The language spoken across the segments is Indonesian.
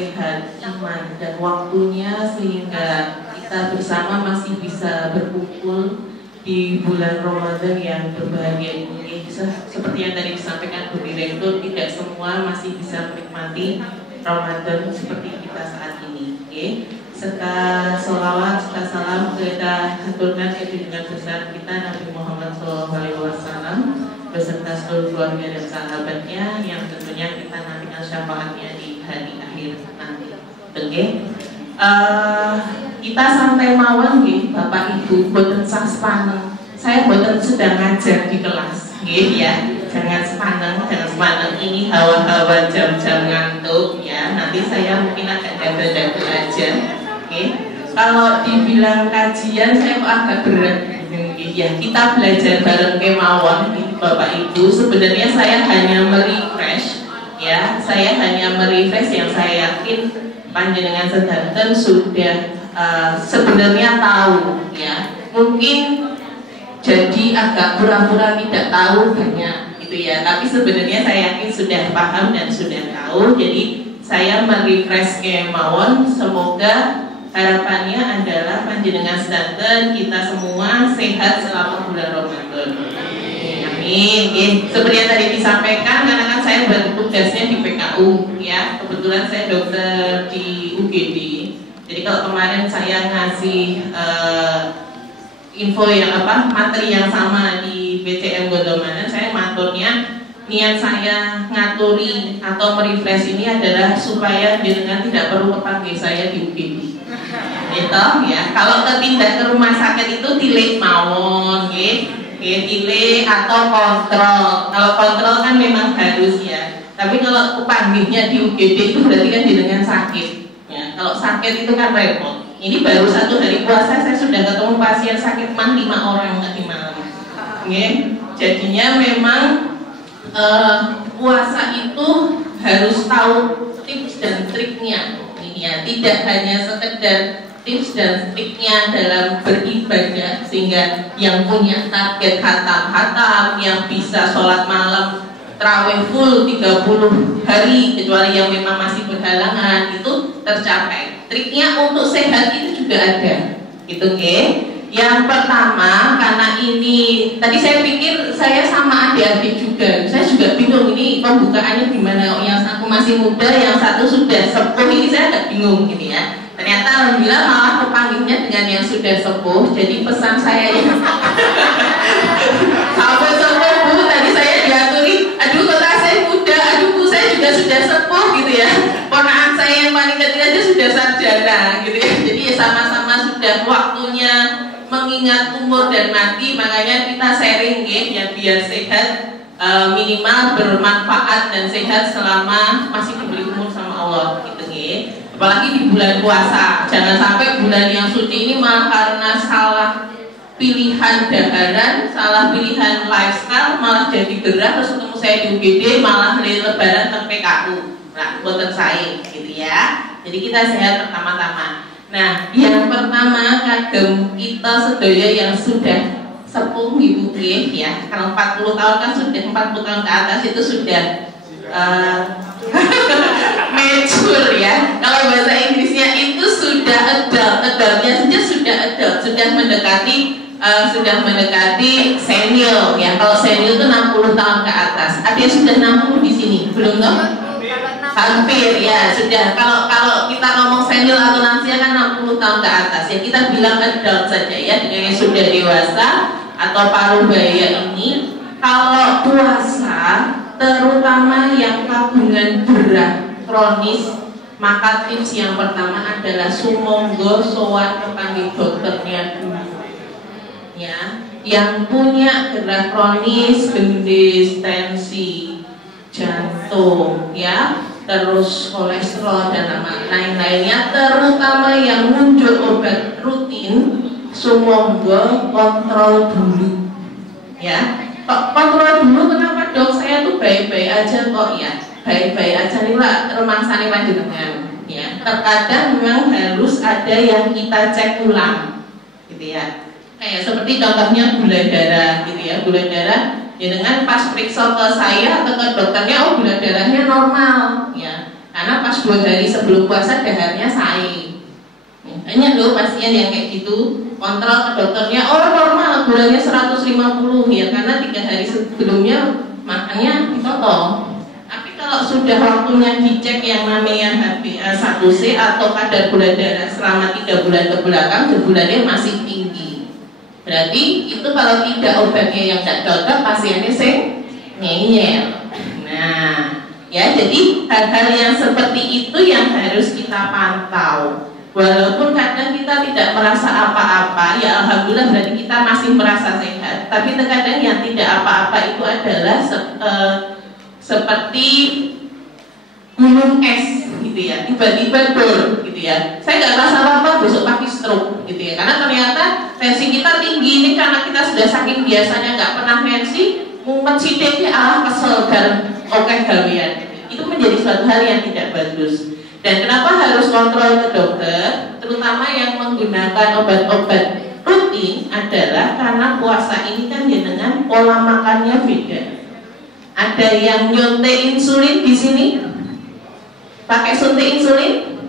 sehat iman dan waktunya sehingga kita bersama masih bisa berkumpul di bulan Ramadan yang berbahagia ini. Seperti yang tadi disampaikan Bu Direktur, tidak semua masih bisa menikmati Ramadan seperti kita saat ini. Serta sholawat, serta salam kita haturkan dengan besar kita Nabi Muhammad SAW beserta seluruh keluarga dan sahabatnya yang tentunya kita nantikan syafaatnya di hari akhir nanti. Oke? Kita santai mawon nggih Bapak Ibu, boten sah sepaneng. Saya boten sedang ngajar di kelas, nggih ya. Jangan sepaneng ini hawa-hawa jam-jam ngantuk ya. Nanti saya mungkin agak double aja. Oke. Kalau dibilang kajian saya kok agak berat. Ya, kita belajar bareng kemawon Bapak Ibu. Sebenarnya saya hanya merefresh ya. Saya hanya merefresh yang saya yakin panjenengan sedanten sudah sebenarnya tahu ya. Mungkin jadi agak pura-pura tidak tahu banyak gitu ya. Tapi sebenarnya saya yakin sudah paham dan sudah tahu. Jadi saya merefresh kemawon. Semoga harapannya adalah panjenengan sedanten kita semua sehat selama bulan Ramadan. Amin. Seperti yang tadi disampaikan, karena kan saya bertugasnya di PKU ya. Kebetulan saya dokter di UGD. Jadi kalau kemarin saya ngasih info yang materi yang sama di BCM Gondomanan, saya maturnya niat saya ngaturi atau merefresh ini adalah supaya jenengan tidak perlu kepanggil saya di UGD. Gitu ya. Kalau ketindak ke rumah sakit itu tilik mawon, tilik atau kontrol. Kalau kontrol kan memang harus ya. Tapi kalau kepanggilnya di UGD itu berarti kan jenengan sakit. Ya. Kalau sakit itu kan repot. Ini baru 1 hari puasa saya sudah ketemu pasien sakit 5 orang tadi malam. Jadinya memang puasa itu harus tahu tips dan triknya. Ya, tidak hanya sekedar tips dan triknya dalam beribadah, sehingga yang punya target hatam, yang bisa sholat malam tarawih full 30 hari kecuali yang memang masih berhalangan itu tercapai. Triknya untuk sehat itu juga ada gitu Yang pertama, karena ini tadi saya pikir saya sama adik-adik juga, saya juga bingung ini pembukaannya gimana. Yang satu masih muda, yang satu sudah sepuh, ini saya agak bingung gitu ya. Ternyata alhamdulillah malah kepanggilnya dengan yang sudah sepuh. Jadi pesan saya yang sampai sepuh Bu, tadi saya diaturi, aduh kota saya muda, aduh Bu saya juga sudah sepuh gitu ya. Ponakan saya yang paling kecil aja sudah sarjana gitu ya. Jadi sama-sama sudah waktunya mengingat umur dan mati, makanya kita sharing ya biar sehat, minimal bermanfaat dan sehat selama masih diberi umur sama Allah gitu Apalagi di bulan puasa, jangan sampai bulan yang suci ini malah karena salah pilihan daharan, salah pilihan lifestyle malah jadi gerah, terus ketemu saya di UGD malah lebaran ke PKU. Nah, buatan saya gitu ya. Jadi kita sehat pertama-tama. Nah, yang pertama kagem kita sedaya yang sudah sepuh ibu ya. Kalau 40 tahun kan sudah 40 tahun ke atas itu sudah mature ya. Kalau bahasa Inggrisnya itu sudah adultnya saja sudah adult, sudah mendekati senior ya. Kalau senior itu 60 tahun ke atas. Ada yang sudah 60 di sini, belum toh? Hampir ya sudah. Kalau kita ngomong senior atau lansia kan 60 tahun ke atas ya, kita bilang adult saja ya, dengan yang sudah dewasa atau paruh baya ini. Kalau puasa terutama yang tabungan berat kronis, maka tips yang pertama adalah sumonggo sowan kepanggih dokternya dulu ya. Yang punya gerak kronis, gendis, tensi, jantung ya, terus kolesterol dan lain-lainnya, terutama yang muncul obat rutin, sumonggo kontrol dulu ya. Kontrol dulu, kenapa Dok? Saya tuh baik-baik aja kok ya, baik-baik aja nih Pak, remangsane panjenengan ya. Terkadang memang harus ada yang kita cek ulang gitu ya. Kayak seperti contohnya gula darah gitu ya, gula darah ya, dengan pas periksa ke saya atau ke dokternya, oh gula darahnya normal ya. Karena pas 2 hari sebelum puasa daharnya sae. Banyak loh pasien yang kayak gitu, kontrol ke dokternya, oh normal gulanya 150 ya, karena 3 hari sebelumnya makannya ditotong. Tapi kalau sudah waktunya dicek yang namanya HbA1c atau kadar gula darah selama 3 bulan ke belakang, gebulannya masih tinggi. Berarti itu kalau tidak obatnya yang tidak cocok, pasiennya sing ngeyel. Nah, ya jadi hal-hal yang seperti itu yang harus kita pantau. Walaupun kadang kita tidak merasa apa-apa, ya alhamdulillah berarti kita masih merasa sehat. Tapi terkadang yang tidak apa-apa itu adalah seperti gunung es gitu ya, tiba-tiba dor gitu ya. Saya nggak merasa apa-apa, besok pagi stroke gitu ya. Karena ternyata tensi kita tinggi ini karena kita sudah saking biasanya nggak pernah tensi, mumet sidiknya kesel dan oke gawean. Itu menjadi suatu hal yang tidak bagus. Dan kenapa harus kontrol ke dokter, terutama yang menggunakan obat-obat rutin adalah karena puasa ini kan dengan pola makannya beda. Ada yang nyuntik insulin di sini, pakai suntik insulin,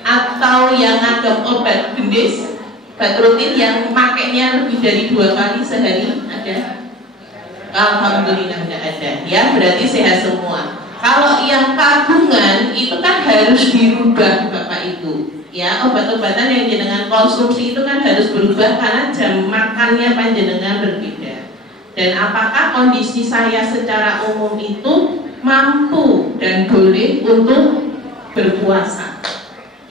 atau yang nganggap obat gendis, obat rutin yang makainya lebih dari 2 kali sehari ada. Alhamdulillah tidak ada. Ya berarti sehat semua. Kalau yang tabungan itu kan harus dirubah Bapak Ibu. Ya, obat-obatan yang jenengan konsumsi itu kan harus berubah karena jam makannya panjenengan berbeda. Dan apakah kondisi saya secara umum itu mampu dan boleh untuk berpuasa?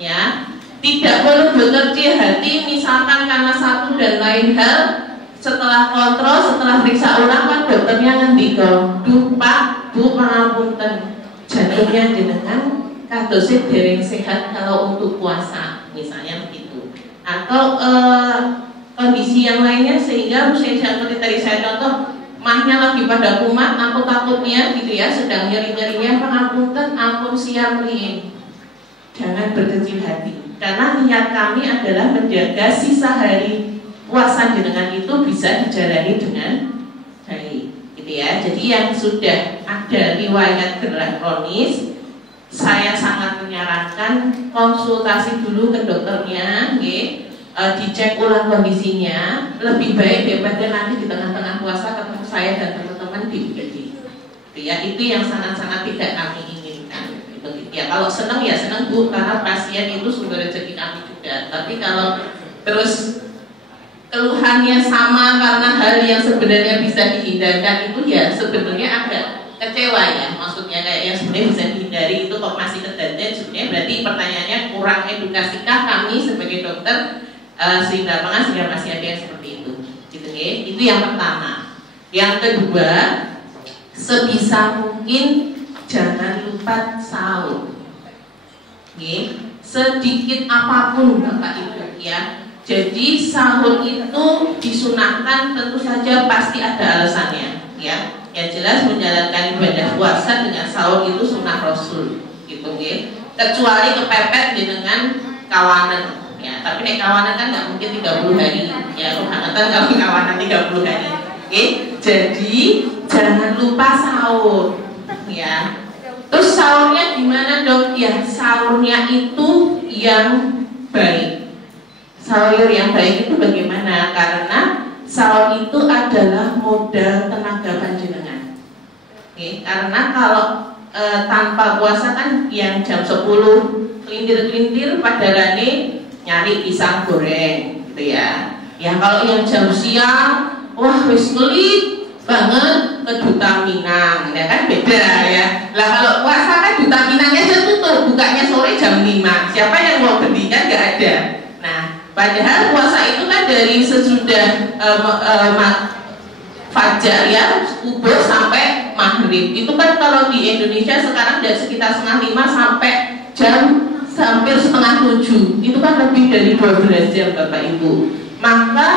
Ya, tidak boleh berkecil hati misalkan karena satu dan lain hal. Setelah kontrol, setelah periksa ulang kan dokternya ngendika, "Duh Pak, Bu, pangapunten, jantungnya jenengan kadosit dereng sehat kalau untuk puasa," misalnya begitu. Atau kondisi yang lainnya sehingga seperti tadi saya contoh, mahnya lagi pada kumat, aku takutnya gitu ya, sedang nyeri-nyerinya, pangapunten, ampun siang riyin. Jangan berkecil hati, karena niat kami adalah menjaga sisa hari puasa jenengan itu bisa dijalani dengan baik, gitu ya. Jadi yang sudah ada riwayat gerak kronis, saya sangat menyarankan konsultasi dulu ke dokternya, dicek ulang kondisinya. Lebih baik daripada nanti di tengah-tengah puasa ketemu saya dan teman-teman di UGD. Ya, itu yang sangat-sangat tidak kami inginkan. Ya, kalau senang ya senang Bu, karena pasien itu sumber rezeki kami juga. Tapi kalau terus keluhannya sama karena hal yang sebenarnya bisa dihindarkan itu ya sebenarnya agak kecewa ya. Maksudnya kayak yang sebenarnya bisa dihindari itu kok masih kejadian, sebenarnya berarti pertanyaannya kurang edukasikah kami sebagai dokter sehingga masih ada yang seperti itu gitu ya. Itu yang pertama. Yang kedua, sebisa mungkin jangan lupa sahur. Sedikit apapun Bapak Ibu ya. Jadi sahur itu disunahkan tentu saja pasti ada alasannya ya. Yang jelas menjalankan ibadah puasa dengan sahur itu sunnah Rasul gitu ya. Kecuali kepepet dengan kawanan ya. Tapi nek kawanan kan nggak mungkin 30 hari ya. Kebangetan kalau kawanan 30 hari. Jadi jangan lupa sahur ya. Terus sahurnya gimana Dok? Ya sahurnya itu yang baik. Sahur yang baik itu bagaimana? Karena sahur itu adalah modal tenaga panjenengan. Karena kalau tanpa puasa kan yang jam 10 kelintir-kelintir padarane nyari pisang goreng gitu ya. Ya kalau yang jam siang, wah wis ngelit banget ke Duta Minang, ya kan beda ya. Lah kalau puasa kan Duta Minangnya aja tutup, bukanya sore jam 5. Siapa yang mau beli kan nggak ada. Nah, padahal puasa itu kan dari sesudah fajar ya, subuh sampai maghrib. Itu kan kalau di Indonesia sekarang dari sekitar 4:30 sampai hampir 6:30. Itu kan lebih dari 12 jam Bapak Ibu. Maka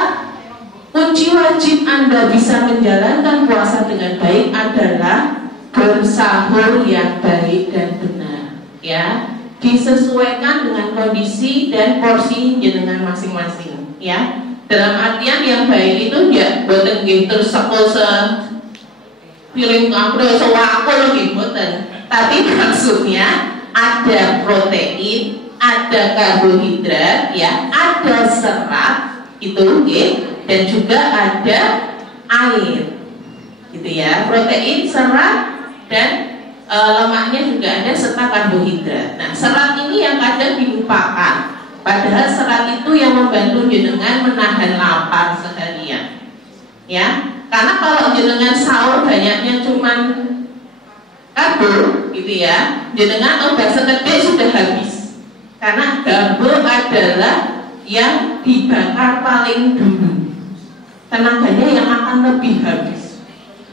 kunci wajib Anda bisa menjalankan puasa dengan baik adalah bersahur yang baik dan benar ya. Disesuaikan dengan kondisi dan porsi jenengan masing-masing ya. Dalam artian yang baik itu ya boten nggih terus sekul piring kampro sewakul nggih boten. Tapi maksudnya ada protein, ada karbohidrat, ya, ada serat, itu, dan juga ada air, gitu ya. Protein, serat, dan lemaknya juga ada serta karbohidrat. Nah, serat ini yang kadang dilupakan. Padahal serat itu yang membantu jenengan menahan lapar seharian, ya. Karena kalau jenengan sahur banyaknya cuman karbo, gitu ya, jenengan udah sekedip sudah habis. Karena karbo adalah yang dibakar paling dulu, tenaganya yang akan lebih habis,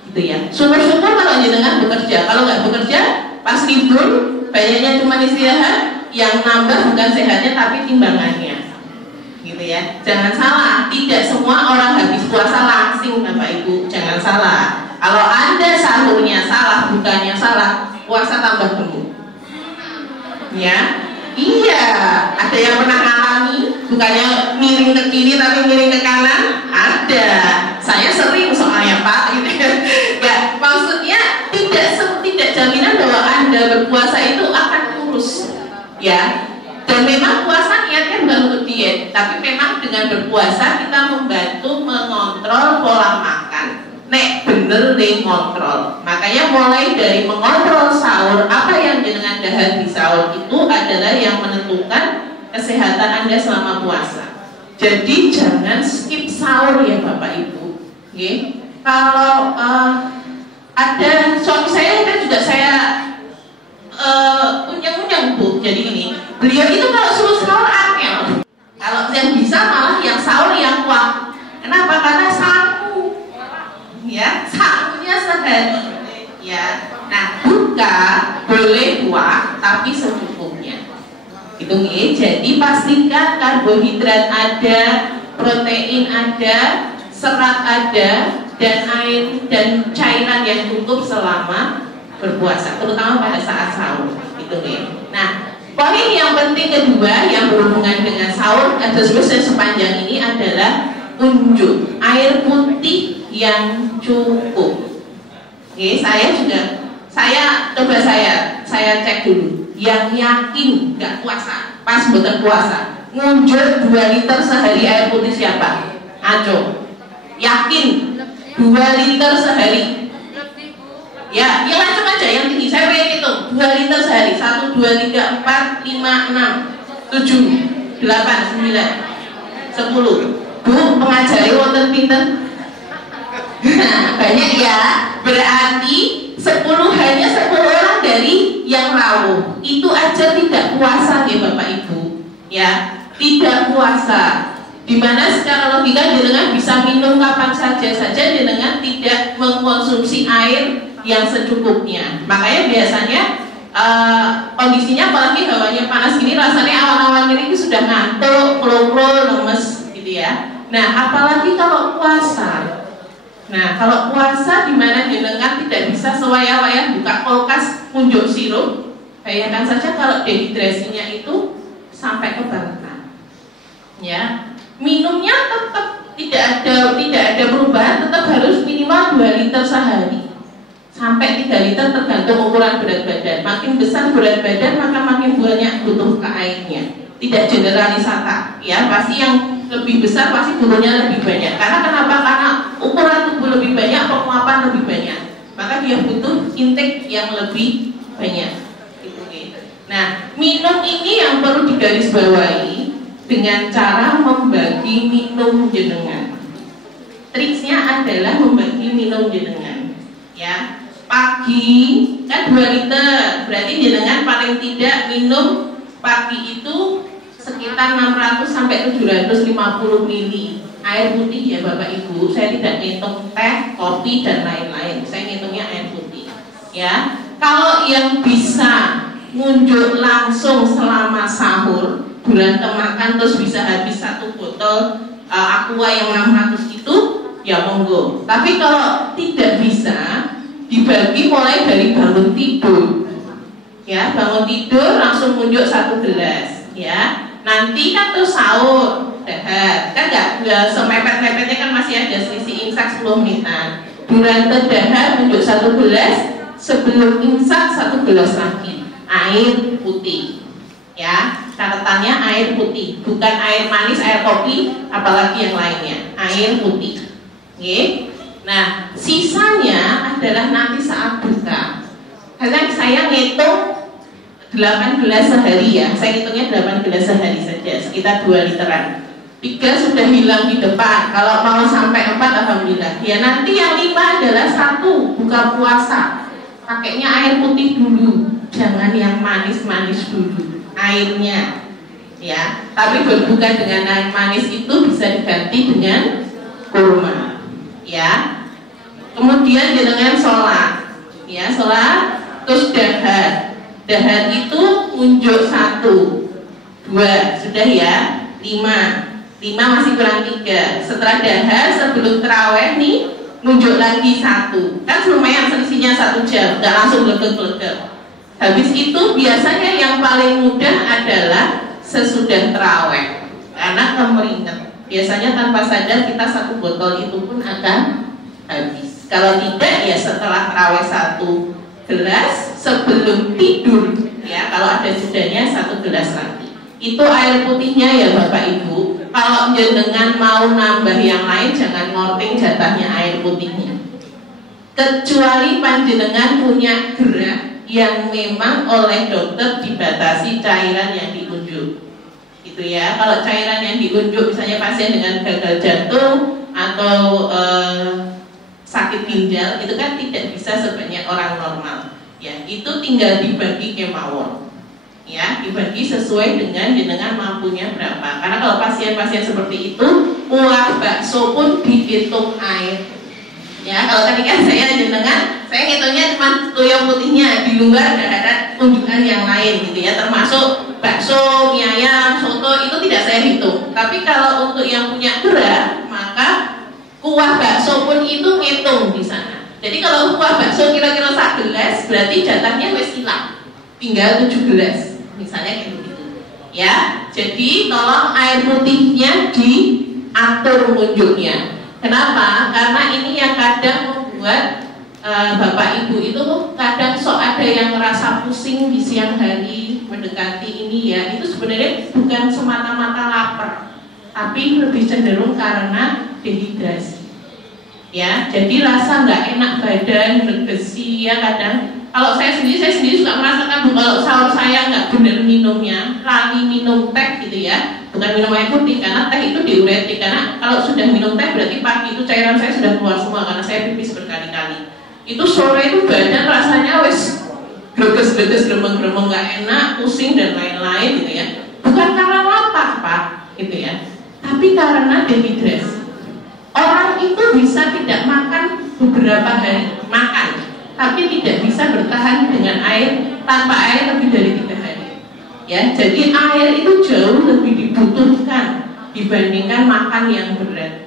gitu ya. Syukur-syukur kalau jenengan bekerja. Kalau nggak bekerja, pas libur banyaknya cuma istirahat, yang nambah bukan sehatnya tapi timbangannya, gitu ya. Jangan salah, tidak semua orang habis puasa langsing, Bapak Ibu. Jangan salah. Kalau Anda sahurnya salah, bukannya salah, puasa tambah gemuk, ya. Iya, ada yang pernah ngalami, bukannya miring ke kiri tapi miring ke kanan? Ada. Saya sering soalnya, Pak, gitu ya. Maksudnya tidak jaminan bahwa Anda berpuasa itu akan kurus, ya. Dan memang puasa niatnya bukan untuk diet, tapi memang dengan berpuasa kita membantu mengontrol pola makan. Nek bener nih ngontrol. Makanya mulai dari mengontrol sahur, apa yang jenengan dahar di sahur itu adalah yang menentukan kesehatan Anda selama puasa. Jadi jangan skip sahur ya Bapak Ibu. Okay? Kalau ada suami saya kan juga saya unyang-unyang Bu. Jadi ini beliau itu kalau suruh sahur angel. Kalau yang bisa malah yang sahur yang kuat. Kenapa? Karena saku, ya, sakunya sehari, ya. Nah, buka boleh kuat tapi secukupnya. Gitu nih. Jadi pastikan karbohidrat ada, protein ada, serat ada, dan air dan cairan yang cukup selama berpuasa, terutama pada saat sahur. Gitu nih. Nah, poin yang penting kedua yang berhubungan dengan sahur atau sepanjang ini adalah unjuk air putih yang cukup. Oke, saya cek dulu. Yang yakin nggak puasa, pas bukan puasa, ngunjuk 2 liter sehari air putih siapa? Aco. Yakin 2 liter sehari? Ya, yang langsung aja, yang tinggi. Saya pengen hitung 2 liter sehari. 1, 2, 3, 4, 5, 6, 7, 8, 9, 10. Bu, pengajari wonten pinten? Banyak ya. Berarti 10 hanya 10 orang dari yang rawuh. Itu aja tidak puasa ya Bapak Ibu. Ya, tidak puasa. Dimana secara logika jenengan bisa minum kapan saja jenengan tidak mengkonsumsi air yang secukupnya. Makanya biasanya kondisinya apalagi hawanya panas gini, rasanya awal-awal ini sudah ngantuk, klo-klo, lemes gitu ya. Nah, apalagi kalau puasa. Nah, kalau puasa di mana jenengan tidak bisa sewaya-waya buka kulkas unjuk sirup, bayangkan saja kalau dehidrasinya itu sampai kebangetan. Ya, minumnya tetap tidak ada perubahan, tetap harus minimal 2 liter sehari sampai 3 liter tergantung ukuran berat badan. Makin besar berat badan maka makin banyak butuh ke airnya. Tidak generalisata, ya, pasti yang lebih besar pasti butuhnya lebih banyak. Karena kenapa? Karena ukuran tubuh lebih banyak, penguapan lebih banyak, maka dia butuh intake yang lebih banyak. Nah, minum ini yang perlu digarisbawahi dengan cara membagi minum jenengan. Triksnya adalah membagi minum jenengan, ya. Pagi kan 2 liter, berarti jenengan paling tidak minum pagi itu sekitar 600 sampai 750 ml air putih ya Bapak Ibu. Saya tidak ngitung teh, kopi dan lain-lain. Saya ngitungnya air putih. Ya. Kalau yang bisa ngunjuk langsung selama sahur, bulan makan terus bisa habis 1 botol aqua yang 600 itu, ya monggo. Tapi kalau tidak bisa, dibagi mulai dari bangun tidur. Ya, bangun tidur langsung ngunjuk 1 gelas, ya. Nanti kan terus sahur, dahar, kan nggak semepet-mepetnya, kan masih ada selisih imsak 10 menitan. Durante dahar ngunjuk 1 gelas, sebelum imsak 1 gelas lagi. air putih. Ya, catatannya air putih, bukan air manis, air kopi, apalagi yang lainnya. Air putih. Oke. Nah, sisanya adalah nanti saat buka. Karena saya ngitung 8 gelas sehari ya. Saya hitungnya 8 gelas sehari saja, sekitar 2 literan. 3 sudah hilang di depan. Kalau mau sampai 4, alhamdulillah. Ya, nanti yang 5 adalah 1 buka puasa. Pakainya air putih dulu, jangan yang manis-manis dulu airnya, ya. Tapi berbuka dengan air manis itu bisa diganti dengan kurma, ya. Kemudian dengan sholat, ya, sholat, terus dahar. Dahar itu unjuk 1, 2, sudah ya, 5 masih kurang 3. Setelah dahar sebelum taraweh nih, nunjuk lagi 1. Kan lumayan selisihnya 1 jam, nggak langsung glegek-glegek. Habis itu biasanya yang paling mudah adalah sesudah taraweh, karena kemeringat. Biasanya tanpa sadar kita 1 botol itu pun akan habis. Kalau tidak ya setelah taraweh 1 gelas, sebelum tidur ya kalau ada jedanya 1 gelas lagi. Itu air putihnya ya Bapak Ibu. Kalau jenengan mau nambah yang lain jangan ngorting jatahnya air putihnya. Kecuali panjenengan punya gerak yang memang oleh dokter dibatasi cairan yang diunjuk, gitu ya. Kalau cairan yang diunjuk misalnya pasien dengan gagal jantung atau sakit ginjal, itu kan tidak bisa sebanyak orang normal, ya. Itu tinggal dibagi kemawon, ya, dibagi sesuai dengan jenengan mampunya berapa. Karena kalau pasien-pasien seperti itu, kuah bakso pun dihitung air. Ya, kalau tadi kan saya ngitungnya cuma tuyul putihnya, di luar ada unjukan yang lain gitu ya, termasuk bakso, mie ayam, soto itu tidak saya hitung. Tapi kalau untuk yang punya gerak, maka kuah bakso pun itu ngitung di sana. Jadi kalau kuah bakso kira-kira 1 gelas, berarti jatahnya wes hilang, tinggal 7 gelas, misalnya kayak gitu. Ya, jadi tolong air putihnya diatur unjuknya. Kenapa? Karena ini yang kadang membuat Bapak Ibu itu kadang sok ada yang ngerasa pusing di siang hari mendekati ini ya. Itu sebenarnya bukan semata-mata lapar, tapi lebih cenderung karena dehidrasi. Ya, jadi rasa nggak enak badan, bergesi ya kadang. Kalau saya sendiri juga merasakan kalau sahur saya nggak benar minumnya, lagi minum teh gitu ya, bukan minum air putih karena teh itu diuretik. Karena kalau sudah minum teh berarti pagi itu cairan saya sudah keluar semua karena saya pipis berkali-kali. Itu sore itu badan rasanya wes greges-greges, gremeng-gremeng, nggak enak, pusing dan lain-lain gitu ya. Bukan karena lapar Pak, gitu ya, tapi karena dehidrasi. Orang itu bisa tidak makan beberapa hari, tapi tidak bisa bertahan dengan air tanpa air lebih dari 3 hari. Ya, jadi air itu jauh lebih dibutuhkan dibandingkan makan yang berat.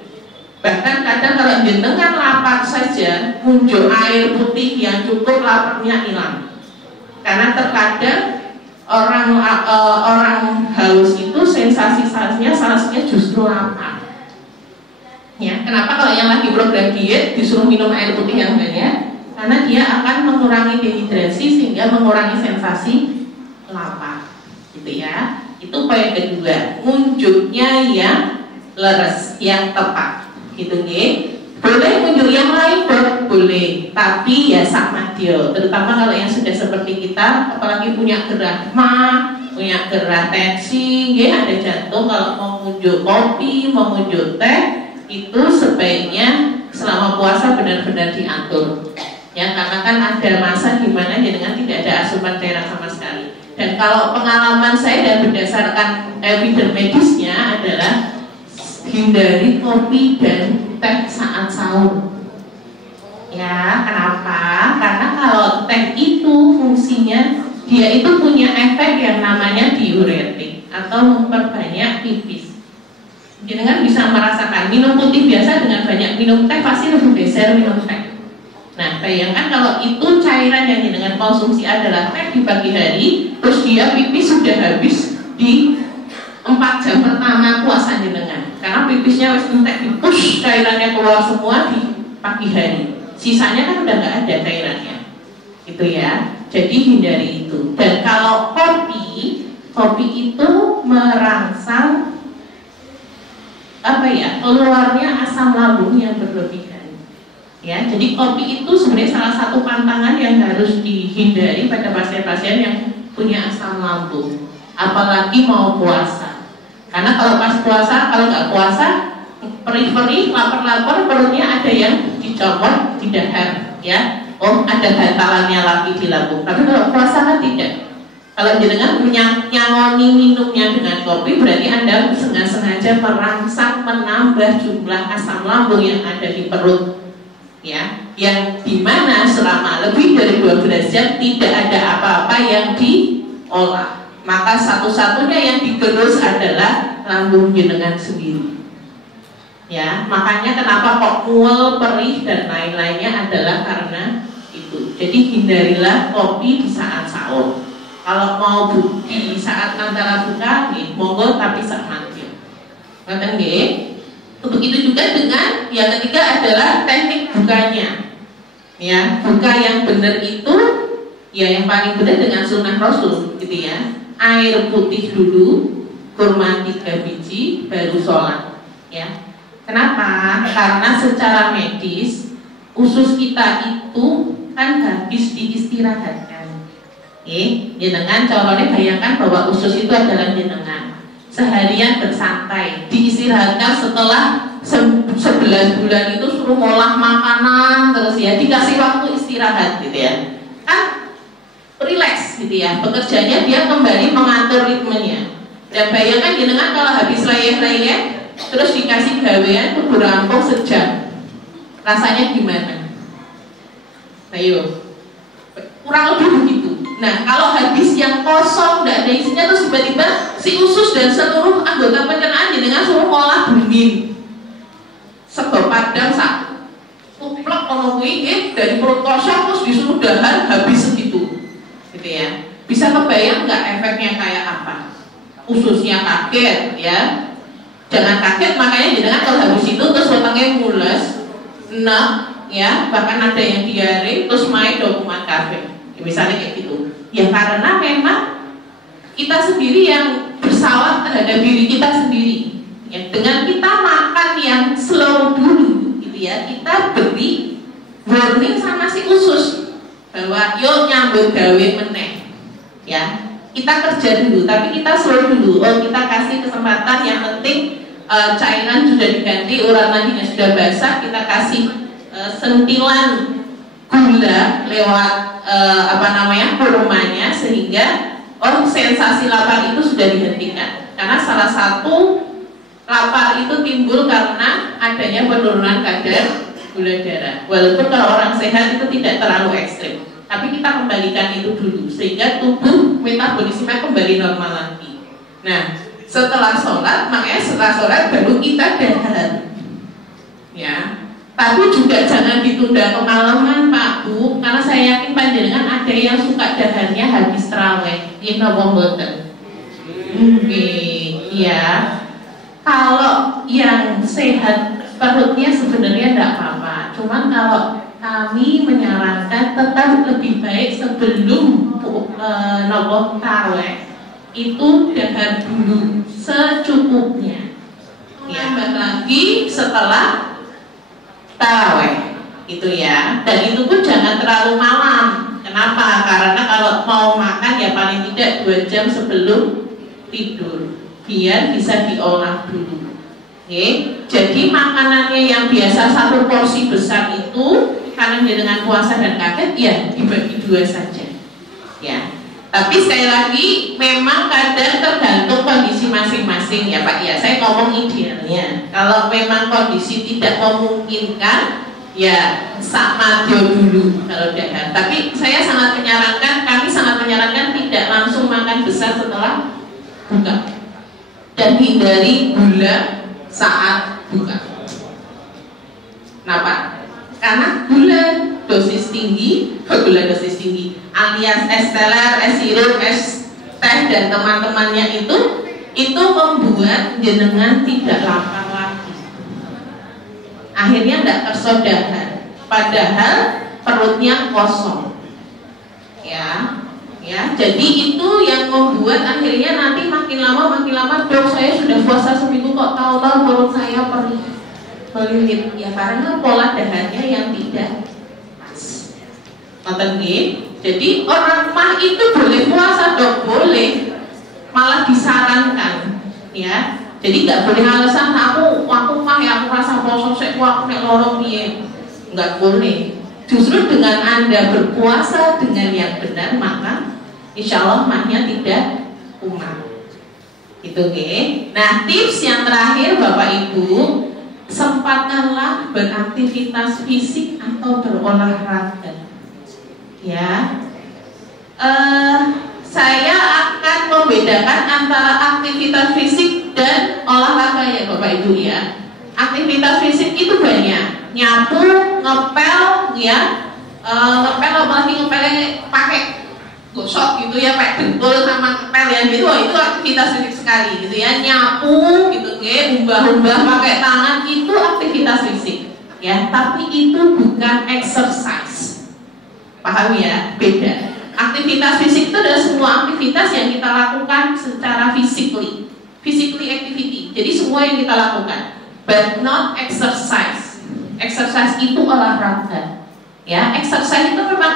Bahkan kadang kalau jenengan lapar saja, unjuk air putih yang cukup, laparnya hilang. Karena terkadang orang haus itu sensasinya justru lapar. Ya, kenapa kalau yang lagi program diet disuruh minum air putih yang banyak? Karena dia akan mengurangi dehidrasi sehingga mengurangi sensasi lapar, gitu ya. Itu poin kedua, unjuknya yang leres, yang tepat, gitu nih. Boleh unjuk yang lain, boleh, tapi ya sama dia. Terutama kalau yang sudah seperti kita, apalagi punya gerah mah, punya gerah tensi, ya ada jantung. Kalau mau unjuk kopi, mau unjuk teh, itu sebaiknya selama puasa benar-benar diatur. Ya, karena kan ada masa di mana jenengan tidak ada asupan cairan sama sekali. Dan kalau pengalaman saya dan berdasarkan evidence medisnya adalah hindari kopi dan teh saat sahur. Ya, kenapa? Karena kalau teh itu fungsinya dia itu punya efek yang namanya diuretik atau memperbanyak pipis. Jenengan bisa merasakan minum putih biasa dengan banyak minum teh pasti lebih geser minum teh. Nah, bayangkan kalau itu cairan yang dengan konsumsi adalah teh di pagi hari, terus dia pipis sudah habis di 4 jam pertama puasa jenengan. Karena pipisnya wis entek dipush, cairannya keluar semua di pagi hari. Sisanya kan udah nggak ada cairannya, gitu ya. Jadi hindari itu. Dan kalau kopi itu merangsang keluarnya asam lambung yang berlebihan. Ya, jadi kopi itu sebenarnya salah satu pantangan yang harus dihindari pada pasien-pasien yang punya asam lambung. Apalagi mau puasa. Karena kalau pas puasa, kalau nggak puasa, perih-perih, lapar-lapar, perutnya ada yang dicomot di dahar, ya. Oh, ada bantalannya lagi di lambung. Tapi kalau puasa kan tidak. Kalau jenengan nyangoni minumnya dengan kopi, berarti Anda sengaja merangsang menambah jumlah asam lambung yang ada di perut, ya. Yang dimana selama lebih dari 12 jam tidak ada apa-apa yang diolah. Maka satu-satunya yang digerus adalah lambung jenengan sendiri. Ya, makanya kenapa kok mual, perih dan lain-lainnya adalah karena itu. Jadi hindarilah kopi di saat sahur. Kalau mau di saat antara buka, monggo tapi sak mangkil. Ngoten nggih. Begitu juga dengan yang ketiga adalah teknik bukanya. Ya, buka yang benar itu ya yang paling benar dengan sunnah Rasul gitu ya. Air putih dulu, kurma 3 biji, baru sholat. Ya. Kenapa? Karena secara medis usus kita itu kan habis diistirahatkan. Jenengan contohnya bayangkan bahwa usus itu adalah jenengan seharian bersantai, diistirahatkan setelah 11 bulan itu suruh ngolah makanan terus ya, dikasih waktu istirahat gitu ya, kan relax gitu ya, bekerjanya dia kembali mengatur ritmenya. Dan bayangkan jenengan kalau habis layeh-layeh terus dikasih gawean itu berampung sejam, rasanya gimana? Ayo, kurang lebih begitu. Nah, kalau habis yang kosong, tidak ada isinya, terus tiba-tiba si usus dan seluruh anggota pencernaan dengan suruh ngolah bening sego padang sak kuplek ono kuwi dari perut kosong terus disuruh dahar habis segitu gitu ya. Bisa kebayang nggak efeknya kayak apa? Ususnya kaget ya. Jangan kaget, makanya jangan kalau habis itu terus wetenge mules, enak ya, bahkan ada yang diare terus main dokumen kafe. Misalnya kayak gitu. Ya karena memang kita sendiri yang bersalah terhadap diri kita sendiri. Ya, dengan kita makan yang slow dulu gitu ya, kita beri warning sama si usus bahwa yuk nyambut gawe meneh. Ya, kita kerja dulu, tapi kita slow dulu. Oh, kita kasih kesempatan, yang penting cairan sudah diganti, urat nadinya sudah basah, kita kasih sentilan gula lewat kurmanya sehingga sensasi lapar itu sudah dihentikan. Karena salah satu lapar itu timbul karena adanya penurunan kadar gula darah. Walaupun kalau orang sehat itu tidak terlalu ekstrim, tapi kita kembalikan itu dulu sehingga tubuh metabolisme kembali normal lagi. Nah, setelah sholat, makanya setelah sholat baru kita dahar. Ya. Tapi juga jangan ditunda kemalaman Pak Bu, karena saya yakin panjenengan ada yang suka daharnya habis terawih. Ini napa mboten? Ya. Kalau yang sehat perutnya sebenarnya tidak apa-apa. Cuman kalau kami menyarankan tetap lebih baik sebelum tarawih itu dahar dulu secukupnya. Tambah lagi setelah tarawih itu ya, dan itu pun jangan terlalu malam. Kenapa? Karena kalau mau makan ya paling tidak 2 jam sebelum tidur biar bisa diolah dulu. Jadi makanannya yang biasa 1 porsi besar itu karena dengan puasa dan kaget ya dibagi 2 saja ya. Tapi sekali lagi memang kadang tergantung kondisi masing-masing ya Pak ya. Saya ngomong idealnya. Kalau memang kondisi tidak memungkinkan ya sak madyo dulu kalau dahar. Tapi saya sangat menyarankan, kami sangat menyarankan tidak langsung makan besar setelah buka. Dan hindari gula saat buka. Kenapa? Karena gula dosis tinggi, alias es teler, es sirup, es teh dan teman-temannya itu membuat jenengan tidak lapar lagi. Akhirnya tidak tersodahan, padahal perutnya kosong. Ya, ya. Jadi itu yang membuat akhirnya nanti makin lama dok saya sudah puasa seminggu kok tahu-tahu perut saya melilit ya, karena pola dahannya yang tidak pas. Jadi orang mah itu boleh puasa dok, boleh, malah disarankan ya. Jadi nggak boleh alasan aku mah ya aku rasa puasa aku nek lorong piye, nggak boleh. Justru dengan Anda berpuasa dengan yang benar, maka insya Allah mahnya tidak kumat. Itu Nah, tips yang terakhir Bapak Ibu, sempatkanlah beraktivitas fisik atau berolahraga. Ya, saya akan membedakan antara aktivitas fisik dan olahraga ya Bapak Ibu ya. Aktivitas fisik itu banyak, nyapu, ngepel ya, ngepel apalagi ngepelnya pakai gosok gitu ya, pakai dengkul sama ngepel ya gitu, itu aktivitas fisik sekali gitu ya. Nyapu gitu umbah-umbah pakai tangan itu aktivitas fisik ya, tapi itu bukan exercise. Paham ya? Beda. Aktivitas fisik itu adalah semua aktivitas yang kita lakukan secara physically activity. Jadi semua yang kita lakukan, but not exercise. Exercise itu olahraga. Ya, exercise itu memang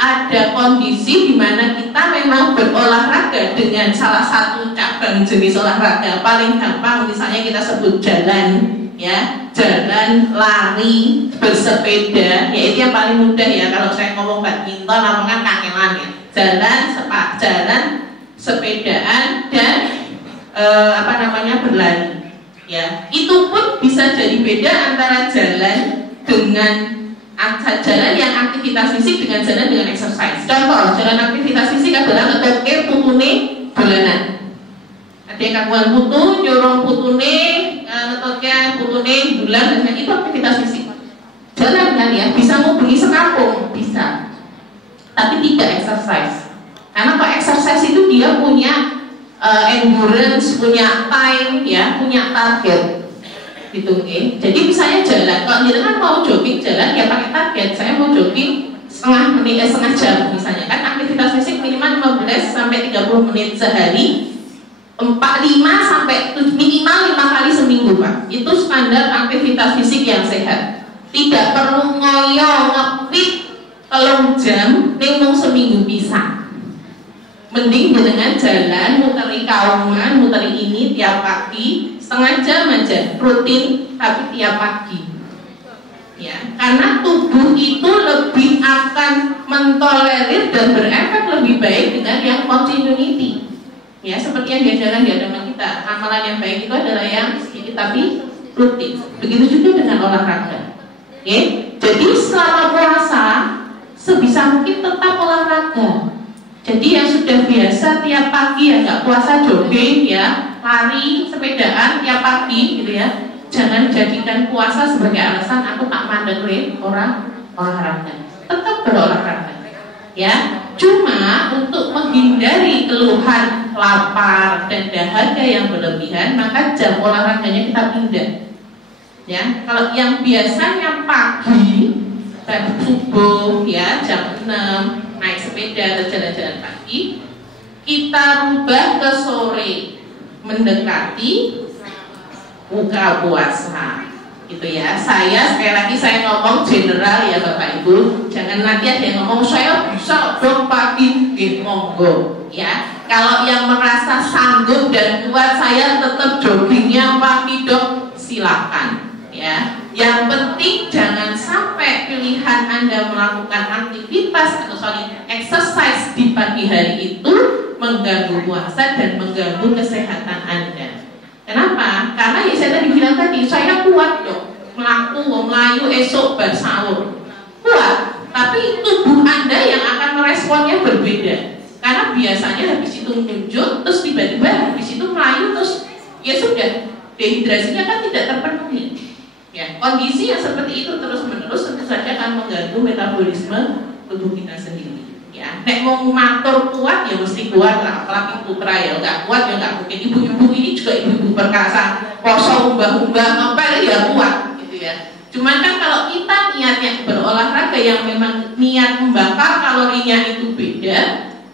ada kondisi di mana kita memang berolahraga dengan salah satu cabang jenis olahraga. Paling gampang misalnya kita sebut jalan, ya, jalan, lari, bersepeda, ya itu yang paling mudah ya. Kalau saya ngomong badminton, apa kan kangenan ya. Jalan, sepedaan dan berlari. Ya, itu pun bisa jadi beda antara jalan dengan jalan yang aktivitas fisik dengan jalan dengan exercise. Contoh, jalan aktivitas fisik adalah ngetoke putune dolanan. Ada yang gangguan putu, nyorong putune, ngetoke putune bulan, dan itu aktivitas fisik. Jalan kan ya, bisa ngubungi sekampung, bisa. Tapi tidak exercise. Karena kalau exercise itu dia punya endurance, punya time, ya, punya target. Gitu, Jadi misalnya jalan, kalau jenengan mau jogging jalan ya pakai target. Saya mau jogging setengah jam misalnya, kan aktivitas fisik minimal 15 sampai 30 menit sehari, 5 sampai minimal 5 kali seminggu Pak. Itu standar aktivitas fisik yang sehat. Tidak perlu ngoyo ngepit telung jam nengong seminggu bisa. Mending dengan jalan, muteri kaungan, muteri ini tiap pagi setengah jam aja, rutin tapi tiap pagi. Ya, karena tubuh itu lebih akan mentolerir dan berefek lebih baik dengan yang continuity. Ya, seperti yang diajarkan di agama kita, amalan yang baik itu adalah yang sedikit tapi rutin. Begitu juga dengan olahraga. Oke, jadi selama puasa sebisa mungkin tetap olahraga. Jadi yang sudah biasa tiap pagi ya nggak puasa jogging ya, lari, sepedaan tiap pagi gitu ya. Jangan jadikan puasa sebagai alasan aku tak mandek orang olahraga. Tetap berolahraga. Ya, cuma untuk menghindari keluhan lapar dan dahaga yang berlebihan, maka jam olahraganya kita pindah. Ya, kalau yang biasanya pagi dan subuh ya jam 6 naik sepeda atau jalan-jalan pagi, kita rubah ke sore mendekati buka puasa gitu ya. Saya sekali lagi saya ngomong general ya Bapak Ibu, jangan nanti ada yang ngomong saya bisa dong pagi, monggo ya. Kalau yang merasa sanggup dan kuat, saya tetap joggingnya pagi dok, silakan ya. Yang penting jangan sampai pilihan Anda melakukan aktivitas atau exercise di pagi hari itu mengganggu puasa dan mengganggu kesehatan Anda. Kenapa? Karena ya saya tadi bilang tadi, saya kuat dong melayu esok bar sahur, kuat, tapi tubuh Anda yang akan meresponnya berbeda. Karena biasanya habis itu muncul, terus tiba-tiba habis itu melayu, terus ya sudah, dehidrasinya kan tidak terpenuhi. Ya, kondisi yang seperti itu terus-menerus tentu saja akan mengganggu metabolisme tubuh kita sendiri. Ya, nek mau matur kuat ya mesti kuat lah, apalagi putra ya nggak kuat ya nggak mungkin. Ibu-ibu ini juga ibu-ibu perkasa, poso umbah-umbah ngepel ya kuat gitu ya. Cuman kan kalau kita niatnya berolahraga olahraga yang memang niat membakar kalorinya itu beda,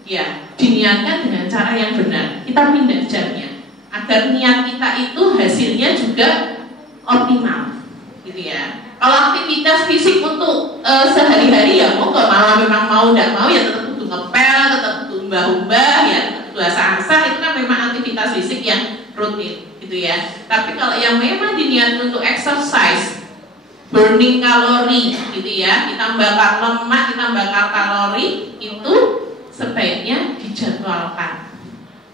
ya diniatkan dengan cara yang benar. Kita pindah jamnya agar niat kita itu hasilnya juga optimal, gitu ya. Kalau aktivitas fisik untuk sehari-hari ya mau kalau memang mau tidak mau ya tetap butuh ngepel, tetap butuh umbah-umbah ya, tetap asah-asah, itu kan memang aktivitas fisik yang rutin, gitu ya. Tapi kalau yang memang diniatkan untuk exercise, burning kalori, gitu ya, kita bakar lemak, kita bakar kalori, itu sebaiknya dijadwalkan.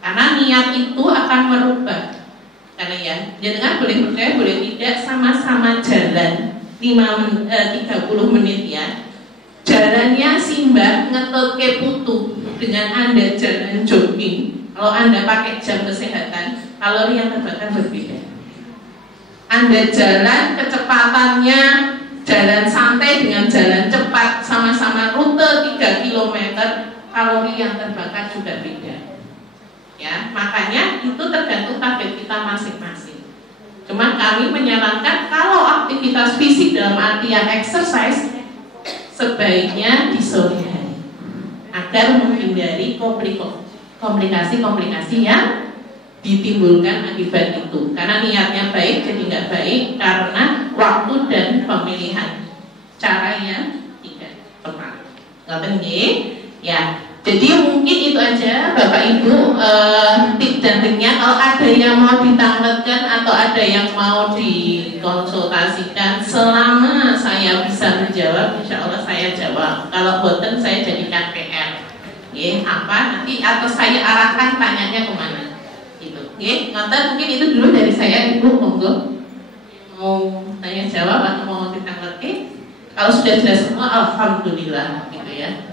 Karena niat itu akan merubah. Karena ya, jangan boleh percaya, boleh tidak, sama-sama jalan 30 menit ya. Jalannya simbang ngetut ke putu dengan Anda jalan jogging. Kalau Anda pakai jam kesehatan, kalori yang terbakar berbeda. Anda jalan kecepatannya jalan santai dengan jalan cepat, sama-sama rute 3 km, kalori yang terbakar juga beda. Ya, makanya itu tergantung target kita masing-masing. Cuman kami menyarankan kalau aktivitas fisik dalam artian exercise sebaiknya di sore hari agar menghindari komplikasi-komplikasi yang ditimbulkan akibat itu. Karena niatnya baik jadi nggak baik karena waktu dan pemilihan cara yang tidak tepat. Ngerti nggih? Ya. Jadi mungkin itu aja Bapak Ibu tips dan triknya. Kalau ada yang mau ditangletkan atau ada yang mau dikonsultasikan, selama saya bisa menjawab, insya Allah saya jawab. Kalau boten saya jadikan PR. Apa nanti atau saya arahkan tanyanya kemana? Gitu. Nonton mungkin itu dulu dari saya, Ibu monggo. Mau tanya jawab atau mau ditangletkan? Kalau sudah jelas semua, alhamdulillah, gitu ya.